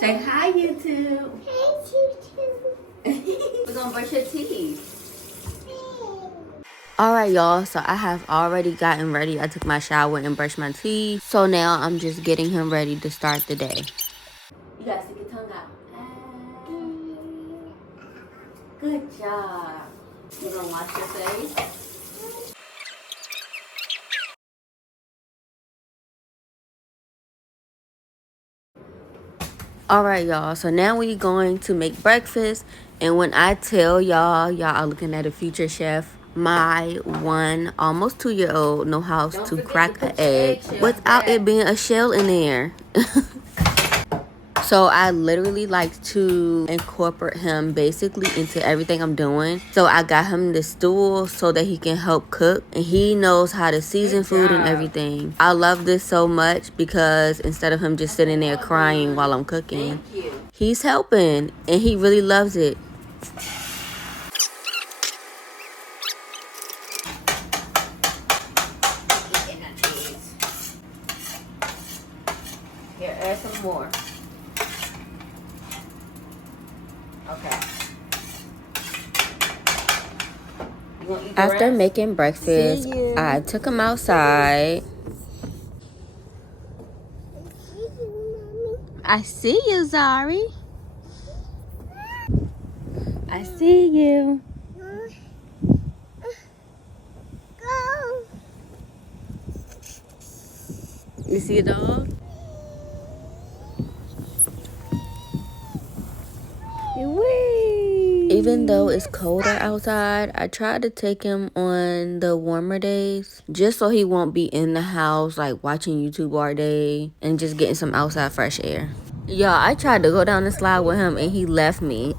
Say hi, YouTube. Hi, YouTube. We're gonna brush your teeth. Alright, y'all, so I have already gotten ready. I took my shower and brushed my teeth. So now I'm just getting him ready to start the day. You gotta stick your tongue out. Good job. We're gonna wash your face. Alright, y'all, so now we're going to make breakfast. And when I tell y'all are looking at a future chef, my one almost 2-year-old know how to crack an egg without it being a shell in there. So I literally like to incorporate him basically into everything I'm doing. So I got him the stool so that he can help cook. And he knows how to season food and everything. I love this so much because instead of him just sitting there crying while I'm cooking, he's helping and he really loves it. Here, add some more. Okay. After making breakfast, I took him outside. I see you, Zari. I see you. Go. You see a dog? Whee! Even though it's colder outside, I tried to take him on the warmer days just so he won't be in the house like watching YouTube all day and just getting some outside fresh air. Y'all, I tried to go down the slide with him and he left me.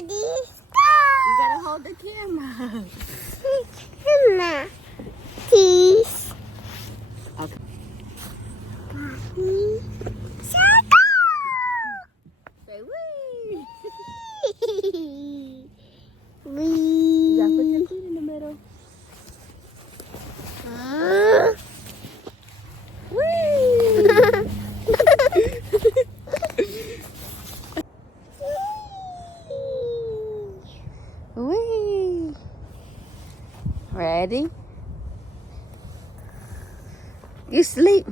Daddy. You gotta hold the camera. Camera. Peace. Okay. Daddy. Say wee. Wee. You gotta put your feet in the middle. Wee. Ready? You sleep.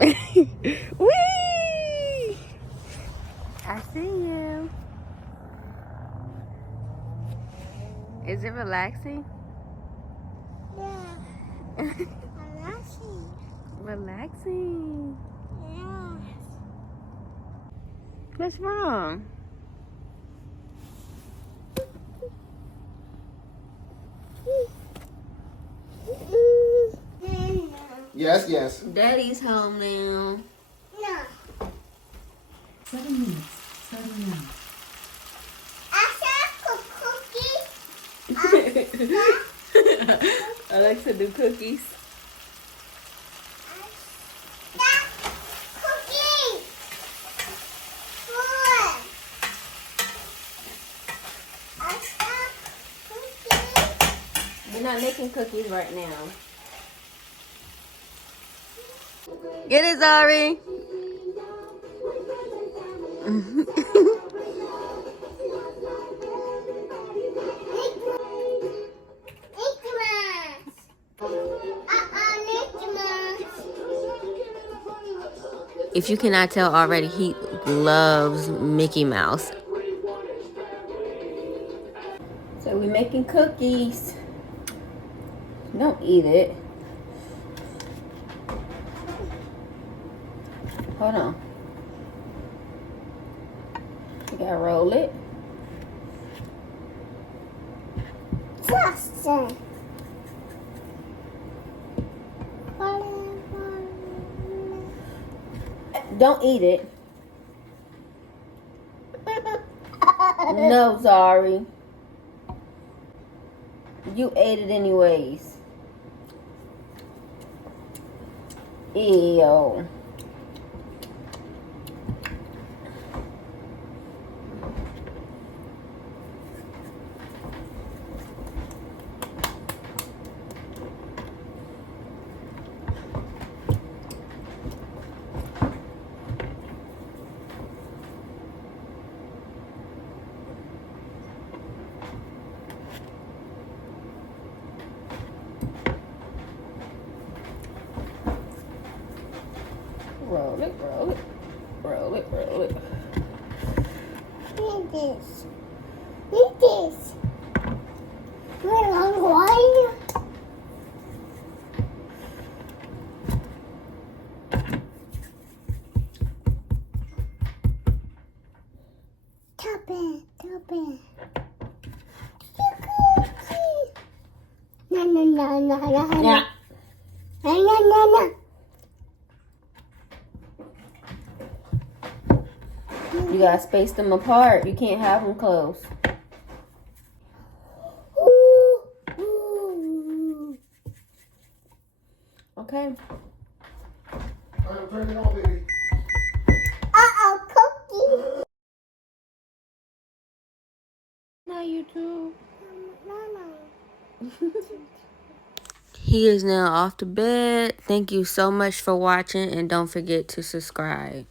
Wee. I see you. Is it relaxing? Yeah. Relaxing. Relaxing. Yeah. What's wrong? Yes. Daddy's home now. No. 7 minutes. Starting now. I like to do cookies. We're not making cookies right now. Get it, Zari. If you cannot tell already, he loves Mickey Mouse. So we're making cookies. Don't eat it. Hold on. You gotta roll it. Faster. Don't eat it. No, Zari. You ate it anyways. Ew. roll it, roll it, roll it, roll it. Eat this. Eat this. We're hungry. Top it, top it. No, no, no, no, no, no. Yeah. No, no, no, no. You gotta space them apart. You can't have them close. Ooh, ooh. Okay. I'm turning it on, baby. Uh-oh, cookie. Now you too. Mama. He is now off to bed. Thank you so much for watching, and don't forget to subscribe.